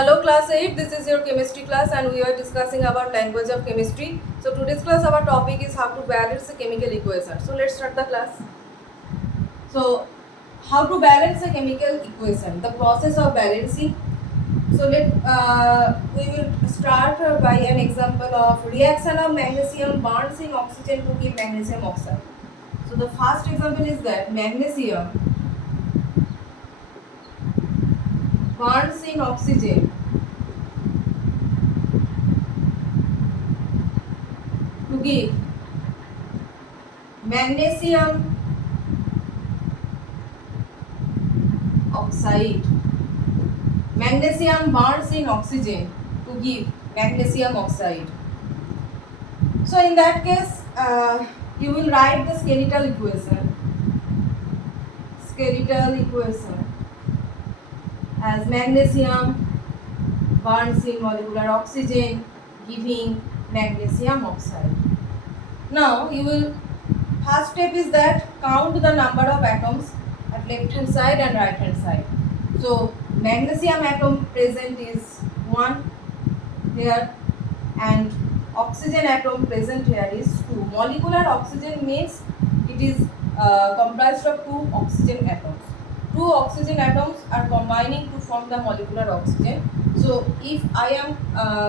Hello class 8, this is your chemistry class and we are discussing about language of chemistry. So today's class our topic is how to balance a chemical equation. So let's start the class. So how to balance a chemical equation, the process of balancing. So we will start by an example of reaction of magnesium burns in oxygen to give magnesium oxide. So the first example is that magnesium burns in oxygen to give magnesium oxide. Magnesium burns in oxygen to give magnesium oxide. So in that case, you will write the skeletal equation. Skeletal equation as magnesium burns in molecular oxygen giving magnesium oxide. Now you will, first step is that count the number of atoms at left hand side and right hand side. So magnesium atom present is 1 here and oxygen atom present here is 2. Molecular oxygen means it is comprised of 2 oxygen atoms. 2 oxygen atoms are combining to form the molecular oxygen. So if I am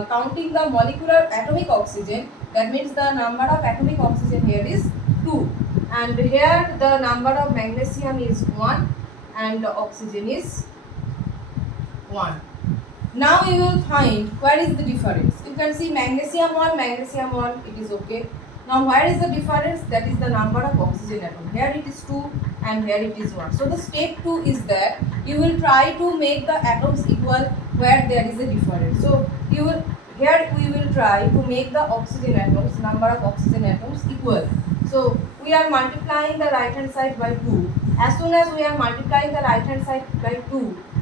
counting the molecular atomic oxygen, that means the number of atomic oxygen here is 2 and here the number of magnesium is 1 and the oxygen is 1. Now you will find where is the difference. You can see magnesium 1, it is okay. Now where is the difference? That is the number of oxygen atom. Here it is 2 and here it is 1. So the step 2 is that you will try to make the atoms equal where there is a difference. So you will, here we will try to make the oxygen atoms, number of oxygen atoms equal. So we are multiplying the right hand side by 2. As soon as we are multiplying the right hand side by 2,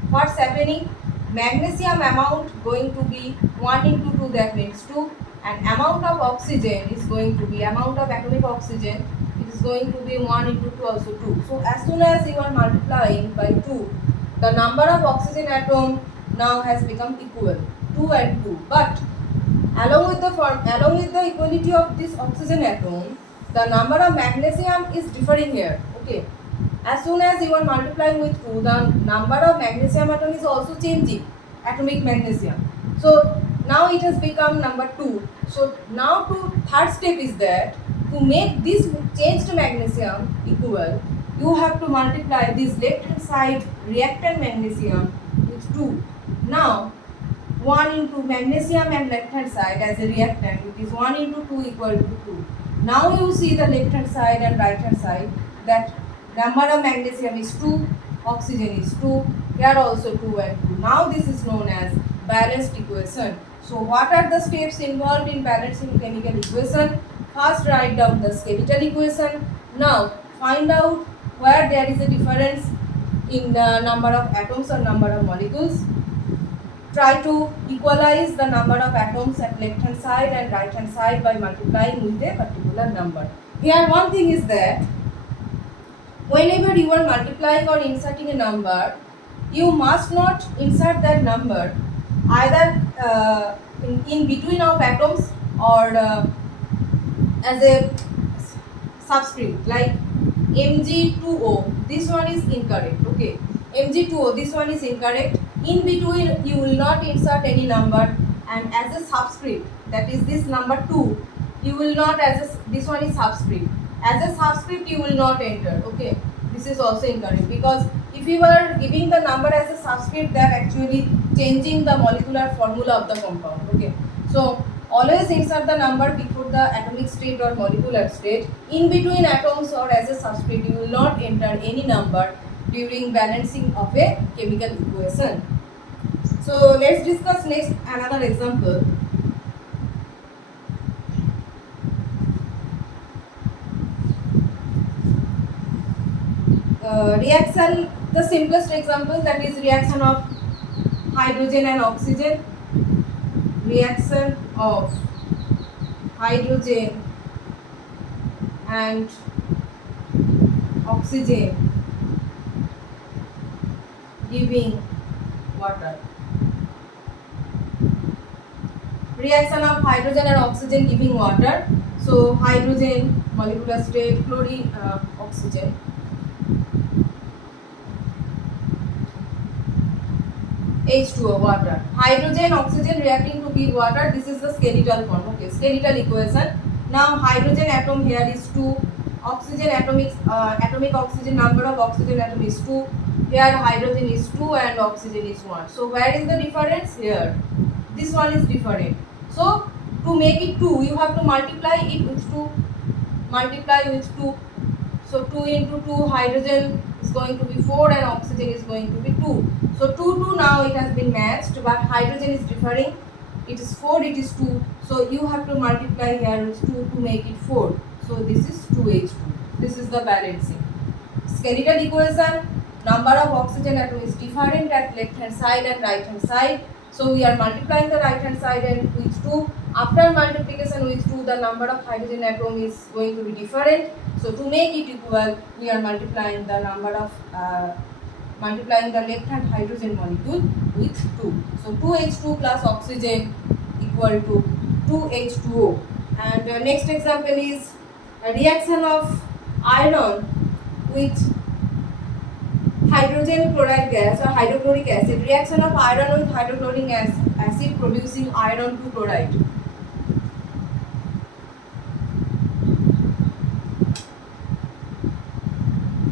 what's happening? Magnesium amount going to be 1 into 2, that means 2, and amount of oxygen is going to be, amount of atomic oxygen, it is going to be 1 into 2 also 2. So as soon as you are multiplying by 2, the number of oxygen atom now has become equal, 2 and 2. But along with the equality of this oxygen atom, the number of magnesium is differing here. Okay. As soon as you are multiplying with 2, the number of magnesium atom is also changing, atomic magnesium. So now it has become number 2. So now third step is that to make this changed magnesium equal, you have to multiply this left hand side reactant magnesium with 2. Now 1 into magnesium and left hand side as a reactant, it is 1 into 2 equal to 2. Now you see the left hand side and right hand side, that number of magnesium is 2, oxygen is 2, here also 2 and 2. Now this is known as balanced equation. So what are the steps involved in balancing chemical equation? First write down the skeletal equation. Now find out where there is a difference in the number of atoms or number of molecules. Try to equalize the number of atoms at left hand side and right hand side by multiplying with a particular number. Here one thing is that whenever you are multiplying or inserting a number, you must not insert that number either in between of atoms or as a subscript like Mg2O. This one is incorrect. Okay, Mg2O, this one is incorrect. In between you will not insert any number, and as a subscript, that is this number 2, you will not, this one is subscript. As a subscript you will not enter. Okay, this is also incorrect, because if you are giving the number as a subscript, that actually changing the molecular formula of the compound. Okay, so always insert the number before the atomic state or molecular state. In between atoms or as a subscript you will not enter any number during balancing of a chemical equation. So let's discuss next another example. Reaction, the simplest example, that is reaction of hydrogen and oxygen. Reaction of hydrogen and oxygen giving water. reaction of hydrogen and oxygen giving water. So hydrogen molecular state, chlorine, oxygen. H2O, water. Hydrogen, oxygen reacting to give water. This is the skeletal form. Okay, skeletal equation. Now hydrogen atom here is 2. Oxygen atomic oxygen number of oxygen atom is 2. Here hydrogen is 2 and oxygen is 1. So where is the difference? Here. This one is different. So to make it 2, you have to multiply it with 2. Multiply with 2. So 2 into 2, hydrogen is going to be 4 and oxygen is going to be 2. So 2 now it has been matched, but hydrogen is differing. It is 4, it is 2. So you have to multiply here with 2 to make it 4. So this is 2H2. This is the balancing. Skeletal equation, number of oxygen atom is different at left hand side and right hand side. So we are multiplying the right hand side and with 2. After multiplication with 2, the number of hydrogen atom is going to be different. So to make it equal, we are multiplying the number of multiplying the left hand hydrogen molecule with 2. So 2H2 plus oxygen equal to 2H2O. And next example is a reaction of iron with hydrogen chloride gas or hydrochloric acid. Reaction of iron with hydrochloric acid producing iron 2 chloride.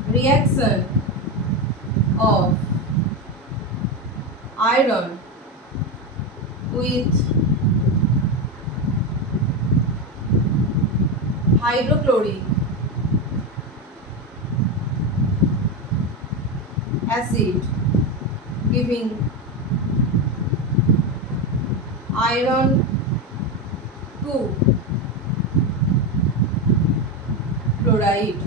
Reaction of iron with hydrochloric acid giving iron 2 chloride.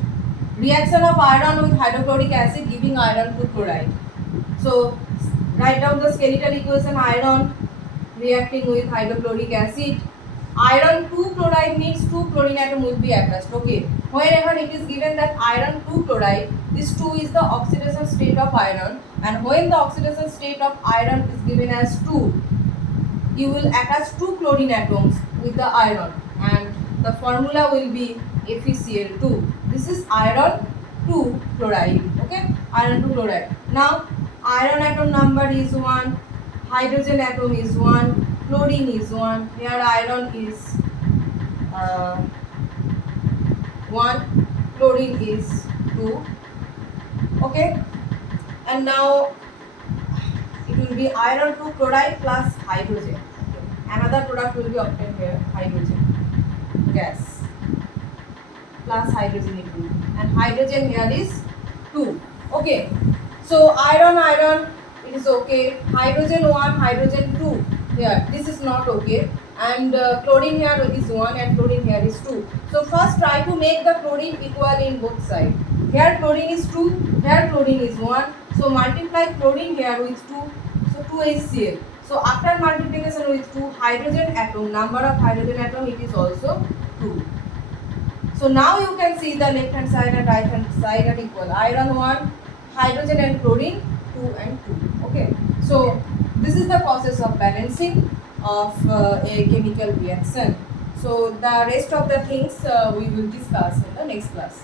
Reaction of iron with hydrochloric acid giving iron 2 chloride. So write down the skeletal equation. Iron reacting with hydrochloric acid. Iron 2 chloride means 2 chlorine atom will be attached. Okay. Wherever it is given that iron 2 chloride, this 2 is the oxidation state of iron, and when the oxidation state of iron is given as 2, you will attach 2 chlorine atoms with the iron, and the formula will be FeCl2. This is iron 2 chloride. Okay, iron 2 chloride. Now iron atom number is 1, hydrogen atom is 1, chlorine is 1. Here iron is 1, chlorine is 2. Okay, and now it will be iron 2 chloride plus hydrogen. Okay. Another product will be obtained here, hydrogen gas plus hydrogen it will be, and hydrogen here is 2. Okay, so iron it is okay, hydrogen 1, hydrogen 2 here, this is not okay, and chlorine here is 1 and chlorine here is 2. So first try to make the chlorine equal in both sides. Here chlorine is 2, here chlorine is 1, so multiply chlorine here with 2, so 2HCl. So after multiplication with 2, hydrogen atom, number of hydrogen atom, it is also 2. So now you can see the left hand side and right hand side are equal. Iron 1, hydrogen and chlorine 2 and 2. Okay. So this is the process of balancing of a chemical reaction. So the rest of the things we will discuss in the next class.